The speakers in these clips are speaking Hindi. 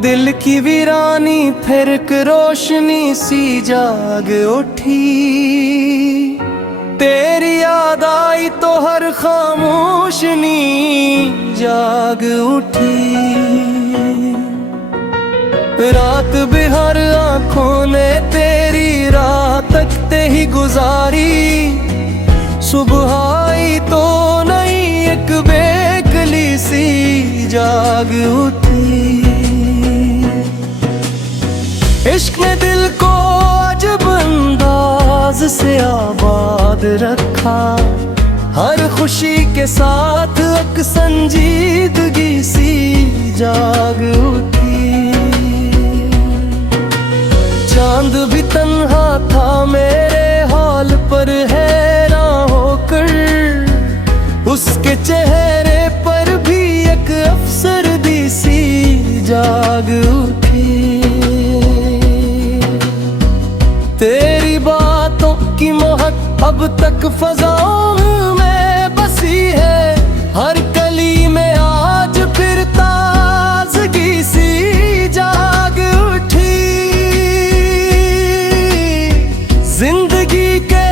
दिल की वीरानी फिर एक रोशनी सी जाग उठी। तेरी याद आई तो हर खामोशनी जाग उठी। रात भी हर आंखों ने तेरी राह तकते ही गुजारी। सुबह आई तो नई एक बेकली सी जाग उठी। इश्क ने दिल को अजब अंदाज से आबाद रखा। हर खुशी के साथ एक संजीदगी सी जाग उठी। चांद भी तन्हा था मेरे हाल पर हैरान होकर। उसके चेहरे पर भी एक अफसरदी सी जाग उठी। तेरी बातों की महक अब तक फजाओं में बसी है। हर कली में आज फिर ताजगी सी जाग उठी। जिंदगी के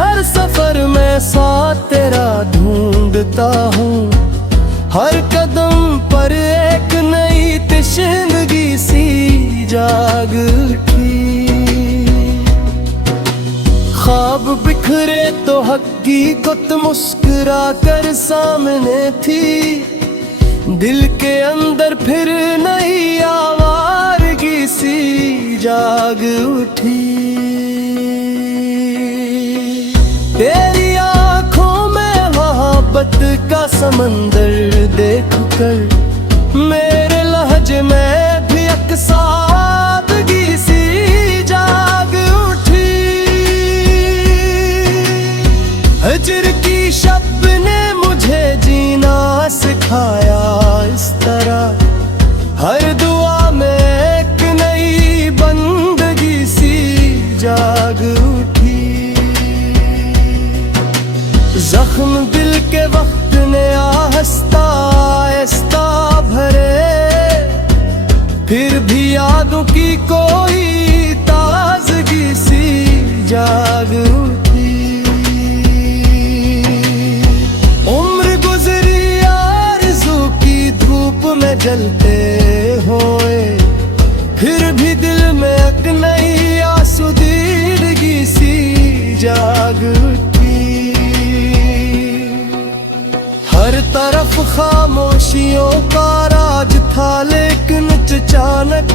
हर सफर में साथ तेरा ढूंढता हूँ। हर कदम पर एक नई तशनगी सी जाग उठी। ख्वाब बिखरे तो हकीकत मुस्कुरा कर सामने थी। दिल के अंदर फिर नई आवारगी सी जाग उठी। तेरी आंखों में मोहब्बत का समंदर देखकर मेरे लहजे में भी एक सादगी सी जाग उठी। हिज्र की शब ने मुझे जीना सिखाया इस तरह। हर दुआ में एक नई बंदगी सी जाग उठी। जख्म दिल के वक्त ने आहिस्ता आहिस्ता भरे। फिर भी यादों की कोई ताजगी सी जाग उठी। उम्र गुजरी आरज़ू की धूप में जलते हुए। फिर भी दिल में एक नई आसूदगी सी जाग उठी। हर तरफ खामोशियों का राज था लेकिन अचानक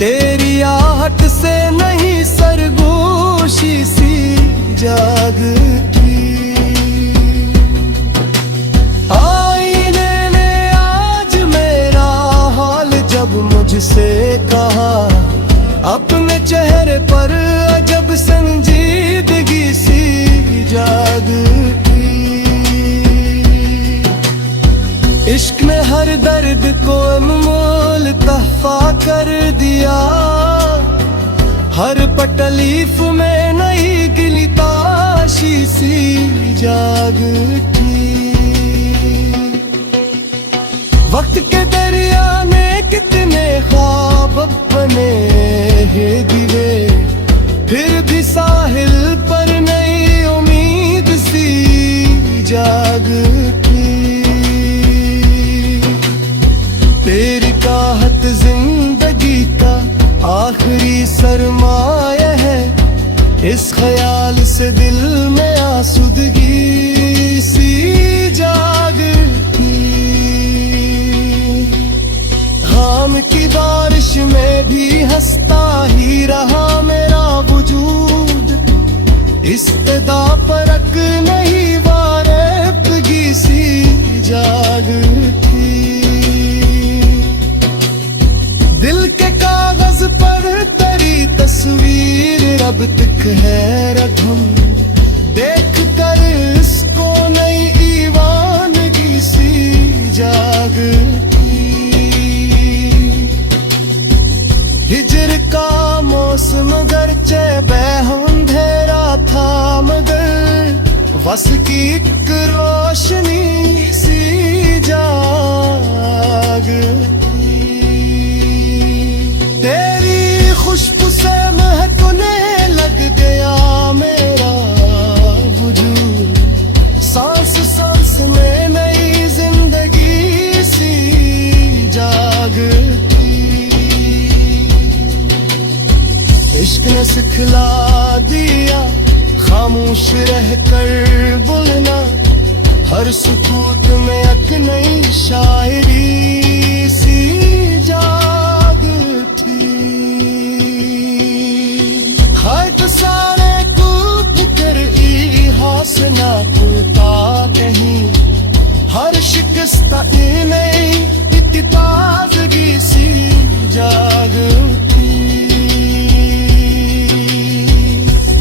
तेरी आहट से नहीं सरगोशी सी जाग उठी। आईने ने आज मेरा हाल जब मुझसे कहा। अपने चेहरे पर अजब संजीदगी सी जाग उठी। इश्क ने हर दर्द को अनमोल तहफा कर दिया। हर पटलीफ में नई गिली ताशी सी जाग उठी। वक्त के दरिया ने कितने ख्वाब बने हैं दिए। फिर भी साहिल पर नई उम्मीद सी जाग उठी। तेरी चाहत जिंदगी का आखिरी सरमाया है। इस ख्याल से दिल में आसूदगी सी जाग उठी। शाम की बारिश में भी हंसता ही रहा मेरा वजूद। इस्तदा परक नहीं वारफ़गी सी जाग उठी। दिल के कागज पर तेरी तस्वीर अब तक है रकम। देख कर इसको नई ईवानगी सी जाग उठी। हिजर का मौसम गरचे बेअंधेरा था मगर वस की एक रोशनी सी जाग उठी। सिखला दिया खामोश रहकर बोलना, हर सुकूत में एक नई शायरी सी जाग उठी। हर सारे कूप कर ई हौसला टूटा कहीं, हर शिकस्त नई इतनी ताजगी सी जाग उठी।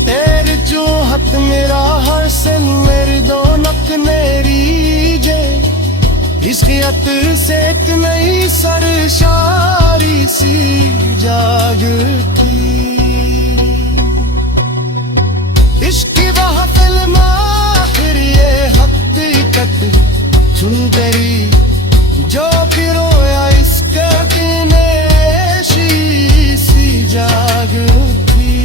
तेरे जो हथ मेरा हर सन मेरी दौलत मेरी जे, इस खियत से एक नई सरशारी सी जाग उठी। इश्क की महफिल में आखिर ये हकीकत सुन तेरी, जो कि रोया इसके दिनेशी सी जाग उठी।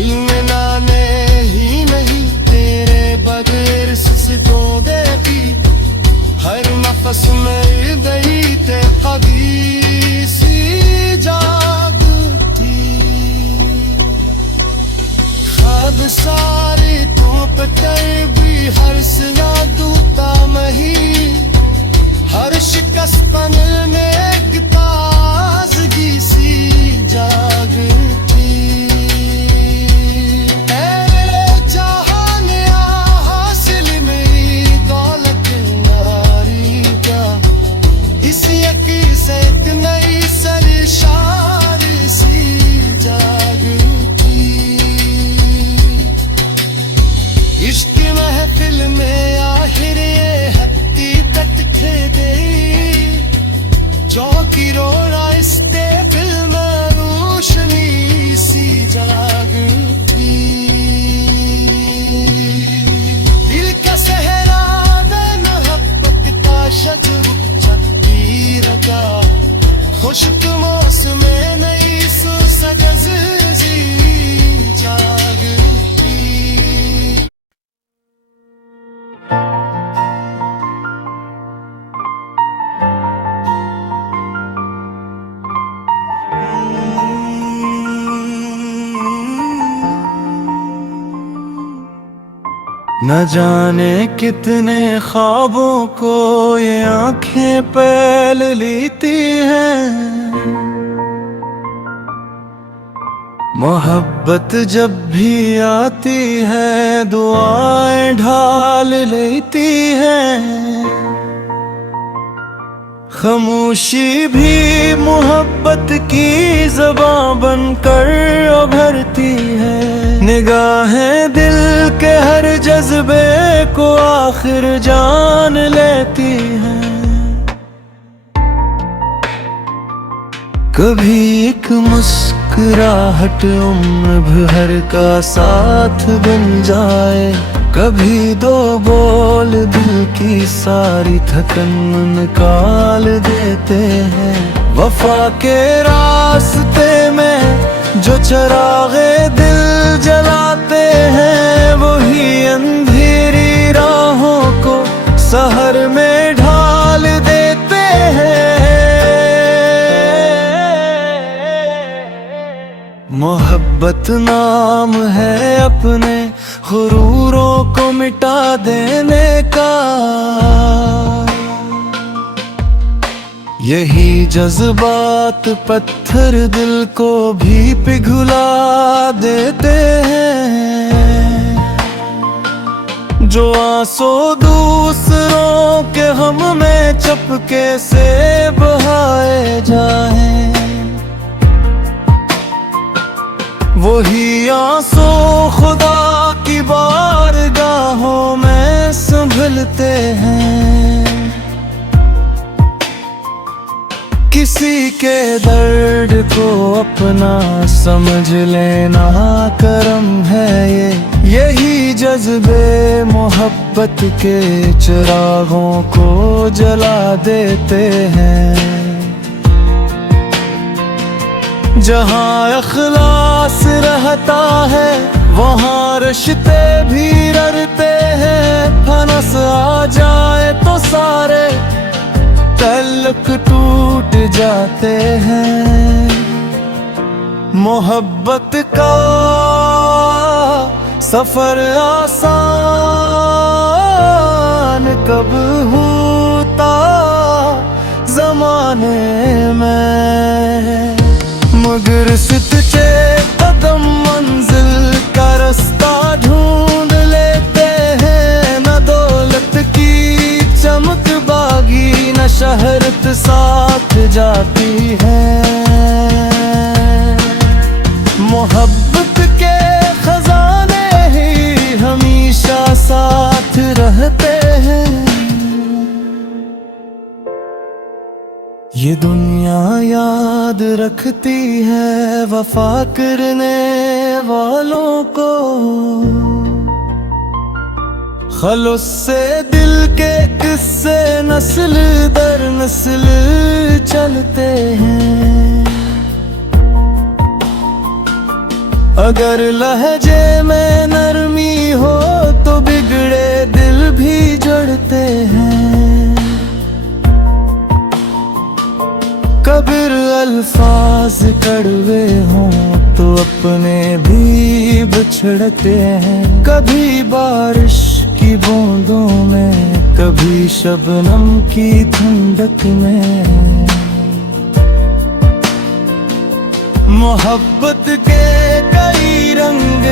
इल्म-ए-नाने ही नहीं तेरे बगैर सिसकों देखी, हर नफस में दही ते कदी सी जाग उठी। ख्वाब सारे तो पटर भी हर सिला दूता मही, हर शिकस्त पनल में एक ताजगी सी जाग उठी। ऐ जहाने हासिल मेरी दौलत नारी का, इस यकीन से एक नई सरशार सी जाग उठी। इश्क महफिल में आखिर ये हकीकत खे गई, जो कि रोना इसके दिल में रोशनी सी जाग उठी। दिल का सहरा में मोहब्बत का शजर चक्की रखा, खुश्क मौसम में नई सुसगज सी जाग उठी। न जाने कितने ख्वाबों को ये आंखें पहल लेती हैं, मोहब्बत जब भी आती है दुआएं ढाल लेती हैं। खामोशी भी मोहब्बत की ज़बां बनकर उभरती है, निगाहें दिल के हर जज्बे को आखिर जान लेती हैं। कभी एक मुस्कुराहट उम्र भर का साथ बन जाए, कभी दो बोल दिल की सारी थकन निकाल देते हैं। वफा के रास्ते में जो चरागे दिल जलाते हैं, वही अंधेरी राहों को सहर में ढाल देते हैं। मोहब्बत नाम है अपने गुरूरों को मिटा देने का, यही जज्बात पत्थर दिल को भी पिघला देते हैं। जो आंसू दूसरों के हम में चपके से बहाए जाएं, वही आंसू खुदा की बारगाहों में संभलते हैं। किसी के दर्द को अपना समझ लेना करम है ये, यही जज्बे मोहब्बत के चिरागों को जला देते हैं। जहाँ अखलास रहता है वहाँ रिश्ते भी ररते हैं, फनस आ जाए तो सारे तल्लुक टूट जाते हैं। मोहब्बत का सफर आसान कब होता जमाने में, मगर सच्चे कदम मंजिल का रास्ता ढूंढ लेते हैं। न दौलत की चमक बागी न शहरत साथ जाती है। मोहब्बत के खजाने ही हमेशा साथ रहते हैं। ये दुनिया याद रखती है वफा करने वालों को, खलूस से दिल के किस्से नस्ल दर नस्ल चलते हैं। अगर लहजे में नरमी हो तो बिगड़े दिल भी जड़ते हैं। कबीर अल्फाज कड़वे हों तो अपने भी बिछड़ते हैं। कभी बारिश की बूंदों में, कभी शबनम की ठंडक में। मोहब्बत के कई रंग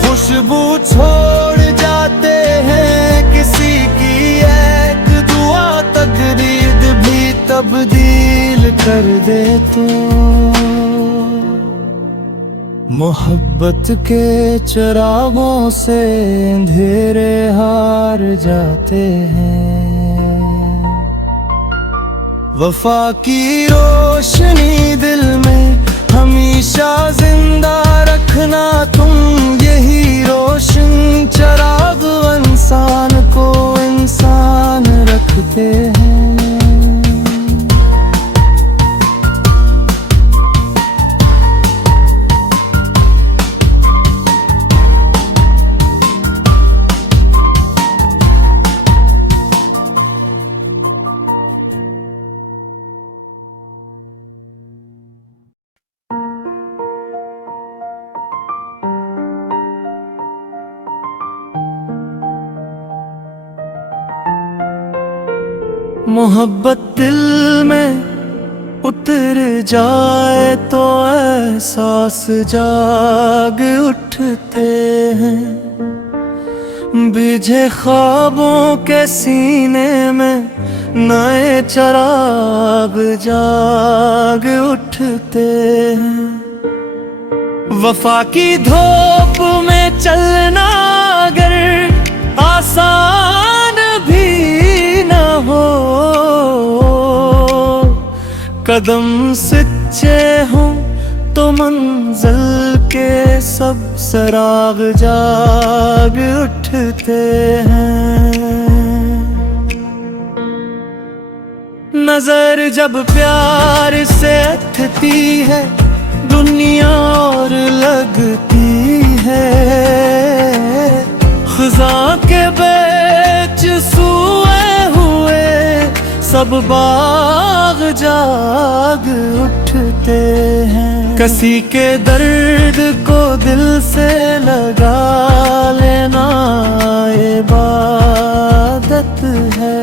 खुशबू छोड़ जाते हैं। किसी की एक दुआ तकदीर भी तब्दील कर दे तो। मोहब्बत के चिरागों से अंधेरे हार जाते हैं। वफा की रोशनी दिल में हमेशा जिंदा रखना तुम, यही रोशन चिराग इंसान को इंसान रखते हैं। मोहब्बत दिल में उतर जाए तो एहसास जाग उठते हैं। बिझे ख्वाबों के सीने में नए चिराग जाग उठते हैं। वफा की धूप में चलना अगर आसान भी न हो, कदम सच्चे हों तो मंजिल के सब सराग जाग उठते हैं। नजर जब प्यार से उठती है दुनिया और लगती है। ख़ुदा के बेच सोए हुए सब बाग जाग उठते हैं। किसी के दर्द को दिल से लगा लेना इबादत है।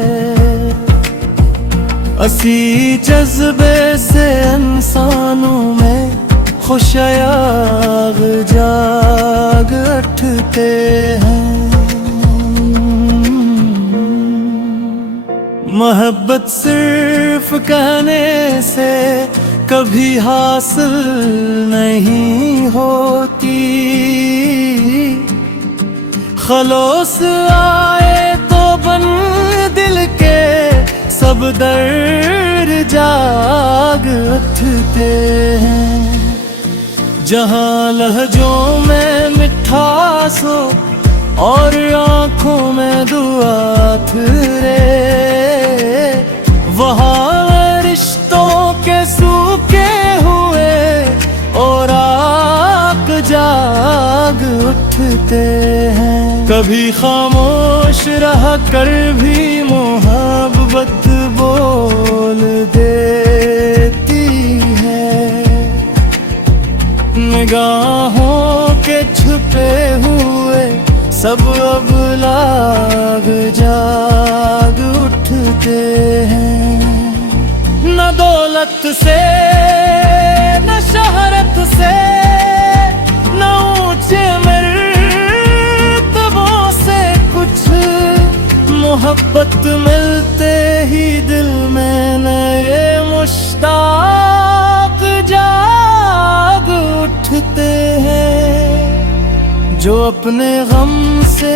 असी जज्बे से इंसानों में खुशयाग जाग उठते हैं। मोहब्बत सिर्फ कहने से कभी हासिल नहीं होती। खलूस आए तो बन दिल के सब दर्द जाग उठते हैं। जहाँ लहजों में मिठास हो और आँखों में दुआ रे, वहाँ रिश्तों के सूखे हुए और आग जाग उठते हैं। कभी खामोश रह कर भी मोहब्बत बोल देती है। निगाहों के छुपे हुए सब अब लाग जाग उठते हैं। न दौलत से न शहरत से न ऊंचे मर्तबों से कुछ, मोहब्बत मिलते ही दिल में नए मुश्ताक जाग उठते हैं। जो अपने गम से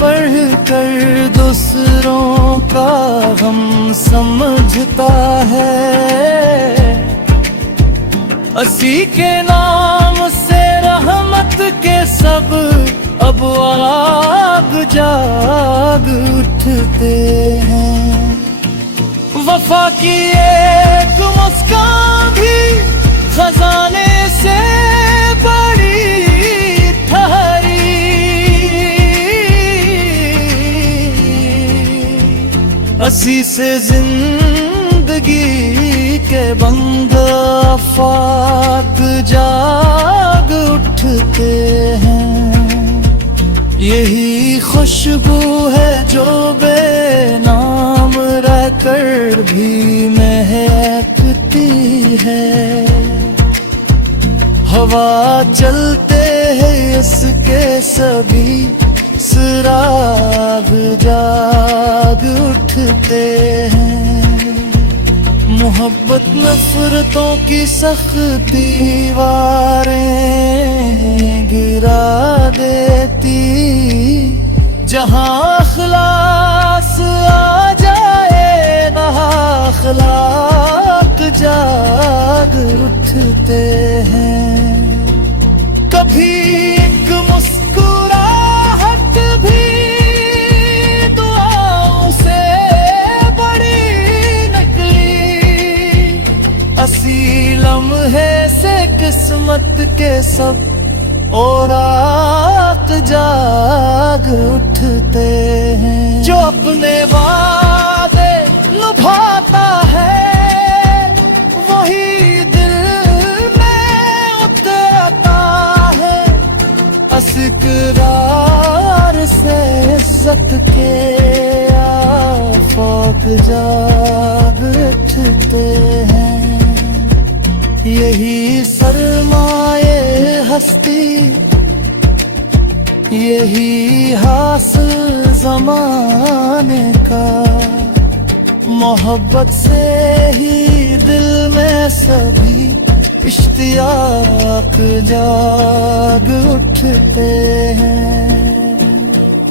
बढ़कर दूसरों का गम समझता है, असी के नाम से रहमत के सब अब आग जाग उठते हैं। वफा की एक मुस्कान भी खजाने से बड़ी ठहरी, असी से जिंदगी के बंद आफाक जाग उठते हैं। यही खुशबू है जो बेनाम रहकर भी महकती है। हवा चलते हैं इसके सभी सुराग जाग उठते हैं। मोहब्बत नफरतों की सख्त दीवारें गिरा देती, जहां अखलास आ जाए ना अखलाक जाग उठते हैं। कभी एक मुस्कुराहट भी दुआओं से बड़ी निकली, असी लम्हे से किस्मत के सब और रात जाग उठते हैं। जो अपने वादे निभाता है वही दिल में उतरता है, अस्करार से इज्जत के आफाक जाग उठते हैं। यही सरमाए हस्ती, यही हासिल ज़माने का, मोहब्बत से ही दिल में सभी इश्तियाक जाग उठते हैं।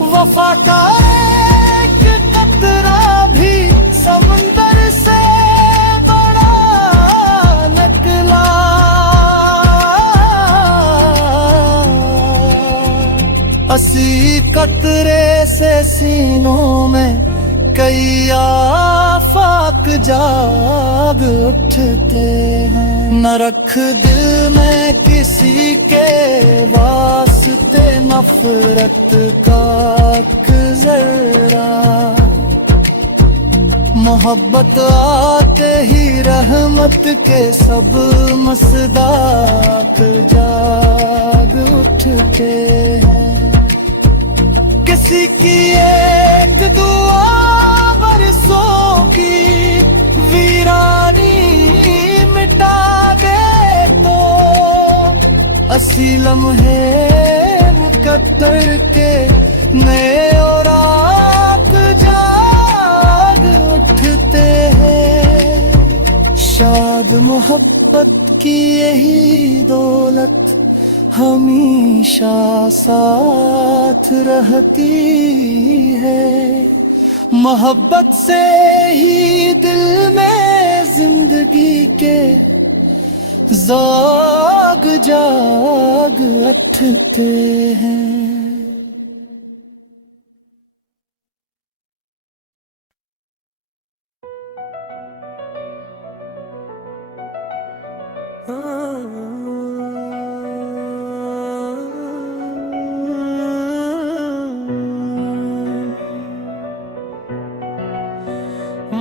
वफा का एक कतरा भी समंदर से असी कतरे से सीनों में कई आफाक जाग उठते हैं। न रख दिल में किसी के वास्ते नफरत का जरा, मोहब्बत आते ही रहमत के सब मसदाक जाग उठते हैं। किसी की एक दुआ बरसों की वीरानी मिटा दे तो, असी लम्हे मुकद्दर के नए और आग जाग उठते हैं। शाद मोहब्बत की यही दौलत हमेशा साथ रहती है। मोहब्बत से ही दिल में जिंदगी के जाग जाग उठते हैं।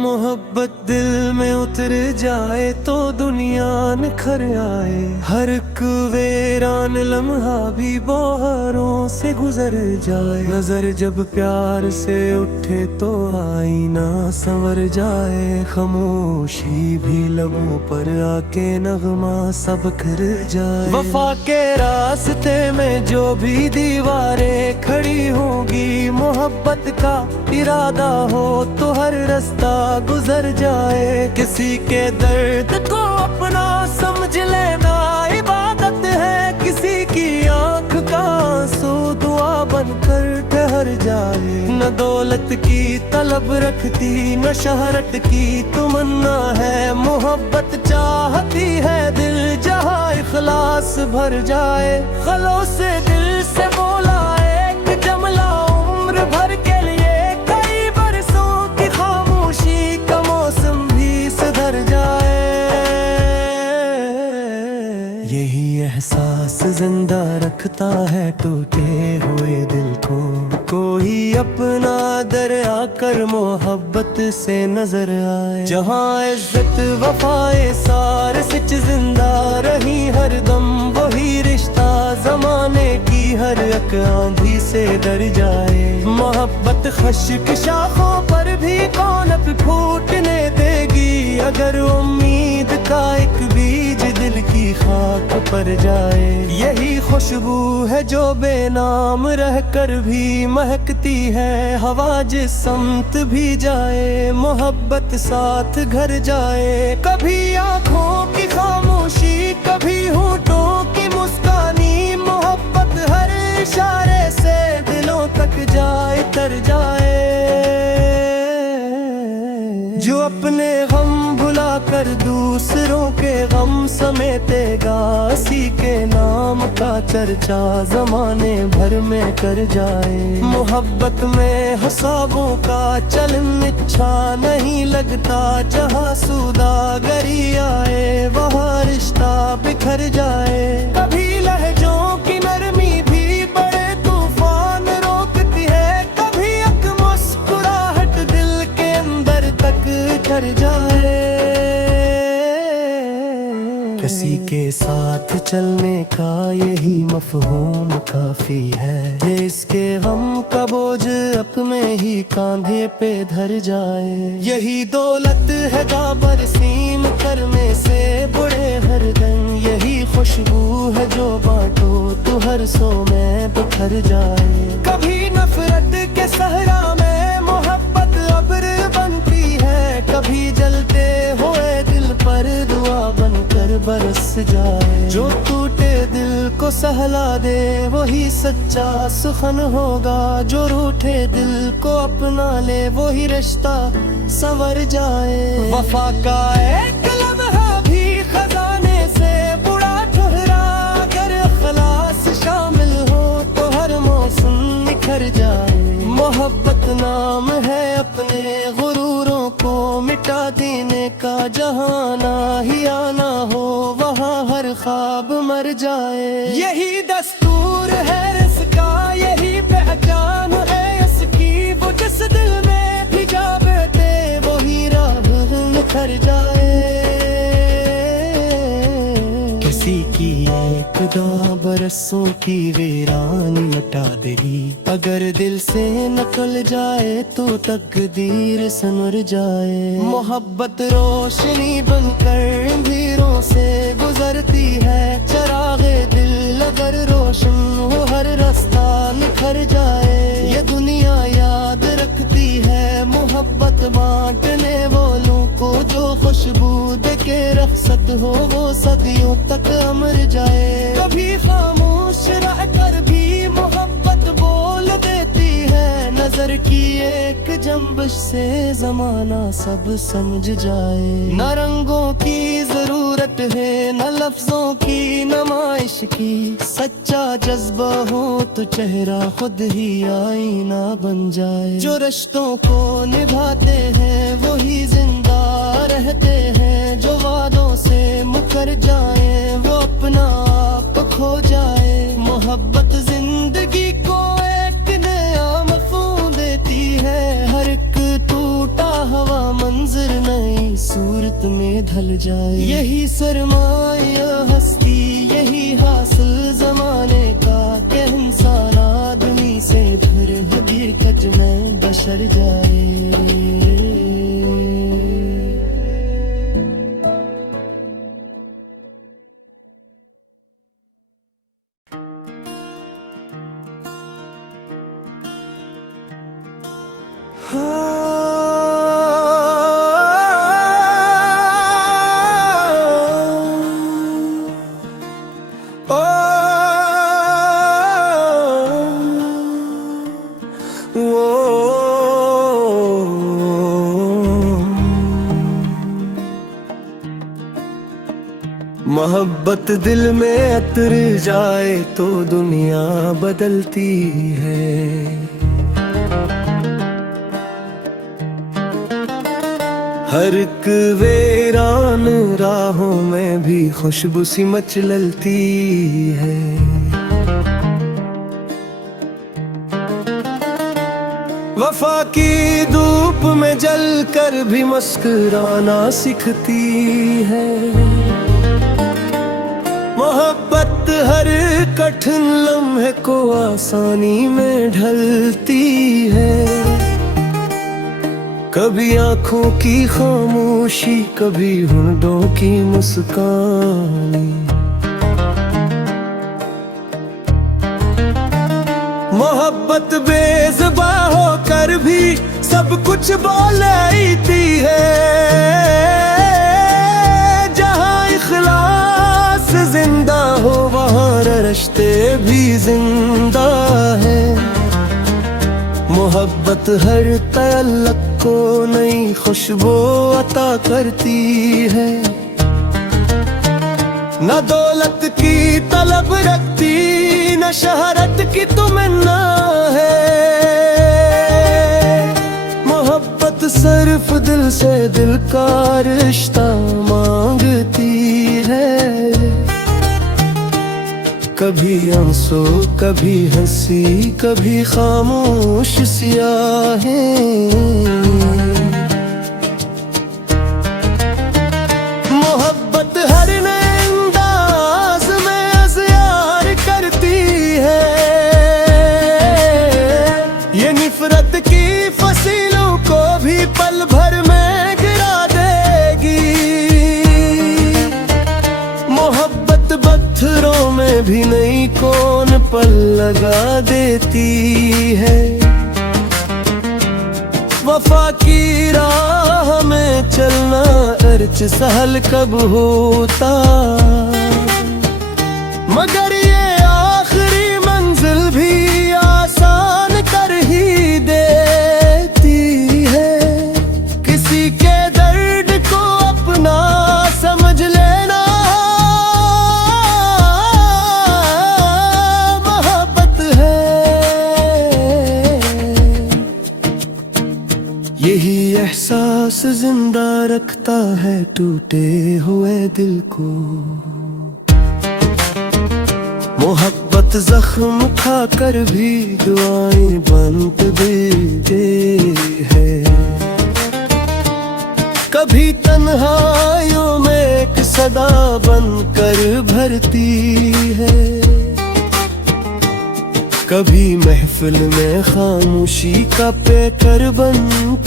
मोहब्बत दिल में उतर जाए तो दुनिया निखर आए। हर एक वीरान लम्हा भी बहारों से गुजर जाए। नजर जब प्यार से उठे तो आईना संवर जाए। खामोशी भी लबों पर आके नगमा सब कर जाए। वफा के रास्ते में जो भी दीवारें खड़ी होंगी, मोहब्बत का इरादा हो तो हर रास्ता गुजर जाए। किसी के दर्द को अपना समझ लेना इबादत है। किसी की आंख का आंसू दुआ बनकर ठहर जाए। न दौलत की तलब रखती न शहरत की तमन्ना है। मोहब्बत चाहती है दिल जहाँ इखलास भर जाए। खलो से दिल से बोला एक जमला उम्र भर के लिए। कई बरसों की खामोशी का मौसम भी सुधर जाए। यही एहसास जिंदा रखता है टूटे हुए दिल को। कोई अपना दर आकर मोहब्बत से नजर आए। जहाँ इज्जत वफाए सार सच जिंदा रही हरदम। वही रिश्ता जमाने की हर एक आंधी से डर जाए। मोहब्बत खश्क शाखों पर भी कौन फूटने देगी। अगर उम्मीद का एक बीज दिल की खाक पर जाए। यही खुशबू है जो बेनाम रहकर भी महकती है। हवा जिस समत भी जाए मोहब्बत साथ घर जाए। कभी आंखों की खामोशी कभी होठों की मुस्कानी। मोहब्बत हर इशारे से दिलों तक जाए तर जाए। जो अपने गम भुला कर दूसरों के गम समेटेगा, उसी के नाम का चर्चा जमाने भर में कर जाए। मोहब्बत में हिसाबों का चलन अच्छा नहीं लगता। जहाँ सौदागरी आए वहाँ रिश्ता बिखर जाए। कभी लहजों की नरमी भी बड़े तूफान रोकती है। कभी एक मुस्कुराहट दिल के अंदर तक कर जाए। किसी के साथ चलने का यही मफहूम काफी है। ये इसके गम का बोझ अपने ही कांधे पे धर जाए। यही दौलत है गाबर सीम करने से बुढ़े हर दिन। यही खुशबू है जो बांटो तो हर सो में बिखर जाए। कभी नफरत के सहरा में मोहब्बत अब्र बनती है। कभी जलते हुए दिल पर दुआ बनकर बरस जाए। जो टूटे दिल को सहला दे वही सच्चा सुखन होगा। जो रूठे दिल को अपना ले वही रिश्ता संवर जाए। वफा का एक लम्हा भी खजाने से बुरा ठहरा। अगर खलास शामिल हो तो हर मौसम निखर जाए। मोहब्बत नाम है अपने गुरूरों को मिटा देने का। जहाँ ना ही आना हो वहाँ हर ख्वाब मर जाए। यही दस्तूर है इसका यही पहचान है इसकी। वो जिस दिल में भी जा बैठे वही राह निखर जाए। किसी की एक दो बरसों की वीरानी मिटा देगी। अगर दिल से निकल जाए तो तकदीर संवर जाए। मोहब्बत रोशनी बनकर अंधेरों से गुजरती है। चरागे दिल अगर रोशन हो हर रास्ता निखर जाए। ये दुनिया याद रखती है मोहब्बत बांटने वालों को। जो खुशबू देके रखसत हो वो सदियों तक अमर जाए। कभी खामोश रह कर भी मोहब्बत बोल देती है। नजर की एक जंबश से जमाना सब समझ जाए। न रंगों की जरूरत है न लफ्जों की नुमाइश की। सच्चा जज्बा हो तो चेहरा खुद ही आईना बन जाए। जो रिश्तों को निभाते हैं वही जिंदा रहते हैं। जो वादों से मुकर जाए वो अपना आप खो जाए। मोहब्बत जिंदगी को एक नया मफहूम देती है। हर एक टूटा हवा मंजिल में ढल जाए। यही सरमाया हस्ती, यही हासिल जमाने का, कि इंसान आदमी से फिर हकीकत में बशर जाए। मोहब्बत दिल में अतर जाए तो दुनिया बदलती है। हर एक वीरान राहों में भी खुशबू सी मचलती है। वफा की धूप में जलकर भी मुस्कुराना सीखती है। मोहब्बत हर कठिन लम्हे को आसानी में ढलती है। कभी आंखों की खामोशी, कभी होंठों की मुस्कान। मोहब्बत बेज़ुबां होकर भी सब कुछ बोलती है। जहाँ इखलास जिंदा हो वहाँ रिश्ते भी जिंदा है। मोहब्बत हर तअल्लुक़ को नई खुशबू अता करती है। न दौलत की तलब रखती, न शहरत की तमन्ना है। मोहब्बत सिर्फ दिल से दिल का रिश्ता मांगती है। कभी आंसू, कभी हंसी, कभी खामोश स्याहें। मोहब्बत हर नए अंदाज में अज़्यार करती है। ये नफरत की फसीलों को भी पल भर में गिरा देगी। मोहब्बत पत्थरों में भी नई कौन पल लगा देती है। वफा की राह में चलना अर्ज सहल कब होता, मगर ये आखिरी मंजिल भी आसान कर ही देती है। किसी के दर्द को अपना समझ लेना मोहब्बत है। यही एहसास जिंदा रखता है टूटे हुए दिल को। मोहब्बत जख्म खाकर भी दुआएं बंद देते है। कभी तन्हाइयों में एक सदा बनकर भरती है। कभी महफिल में खामोशी का पैकर बन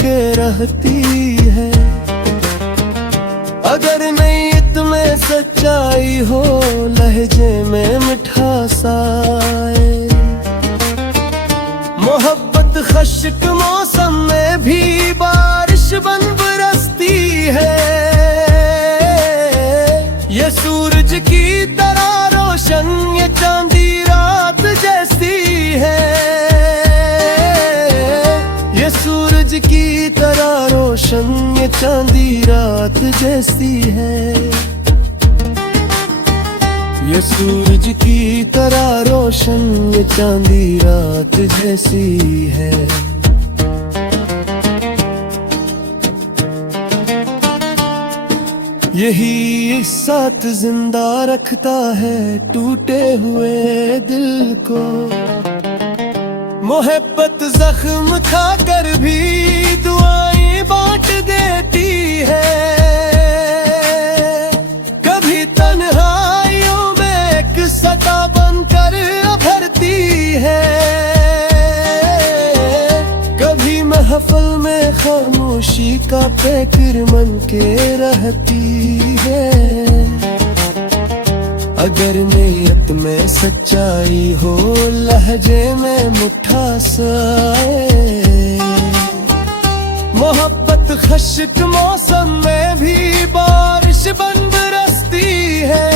के रहती है। अगर नीयत में सच्चाई हो, लहजे में मिठास आए। मोहब्बत खश्क मौसम में भी बारिश बन बरसती है। ये सूरज की तरह रोशन, ये चांदी रात जैसी है। ये सूरज की तरह रोशन, ये चांदी रात जैसी है। ये सूरज की तरह रोशन, ये चांदी रात जैसी है। यही साथ जिंदा रखता है टूटे हुए दिल को। मोहब्बत जख्म खाकर भी दुआएं बांट देती है। महफिल में खामोशी का फिक्र मन के रहती है। अगर नीयत में सच्चाई हो लहजे में मिठास आए। मोहब्बत खश्क मौसम में भी बारिश बन बरसती है।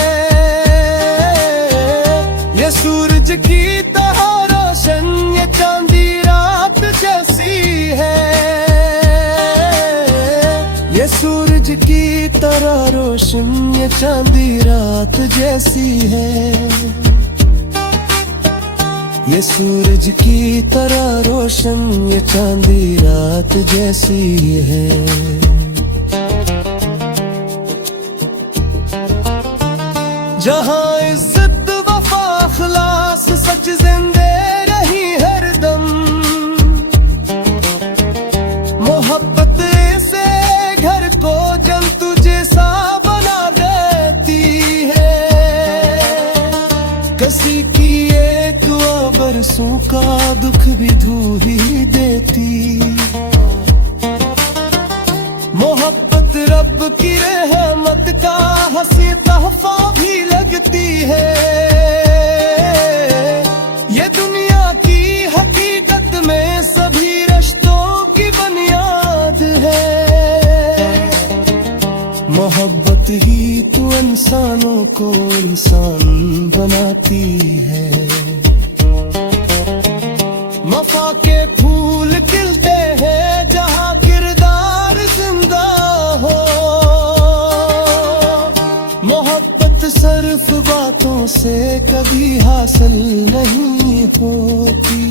ये सूरज की तरह रोशन ये चांदी रात जैसी है। ये सूरज की तरह रोशन ये चांदी रात जैसी है। ये सूरज की तरह रोशन ये चांदी रात जैसी है। जहाँ इज्जत वफा अखलास सच जिंदे रही हरदम। मोहब्बत से घर को जंतु जैसा बना देती है। किसी की एक बरसों का दुख भी धू ही देती। मोहब्बत रब की रहमत का हंसी तहफा भी लगती है। ये दुनिया की हकीकत में सभी रिश्तों की बुनियाद है। मोहब्बत ही तो इंसानों को इंसान बनाती है। वफा के फूल खिलते हैं जहाँ किरदार जिंदा हो। मोहब्बत सिर्फ बातों से कभी हासिल नहीं होती।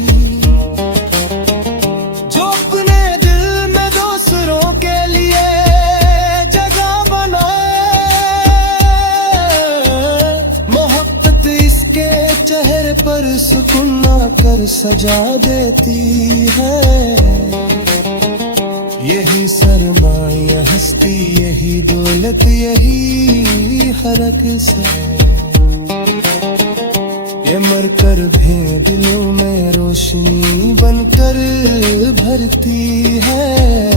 जो अपने दिल में दूसरों के लिए जगह बनाए। मोहब्बत इसके चेहरे पर सुकून कर सजा देती है। यही सरमाया हस्ती यही दौलत यही हरक से। ये मरकर भी दिलों में रोशनी बनकर भरती है।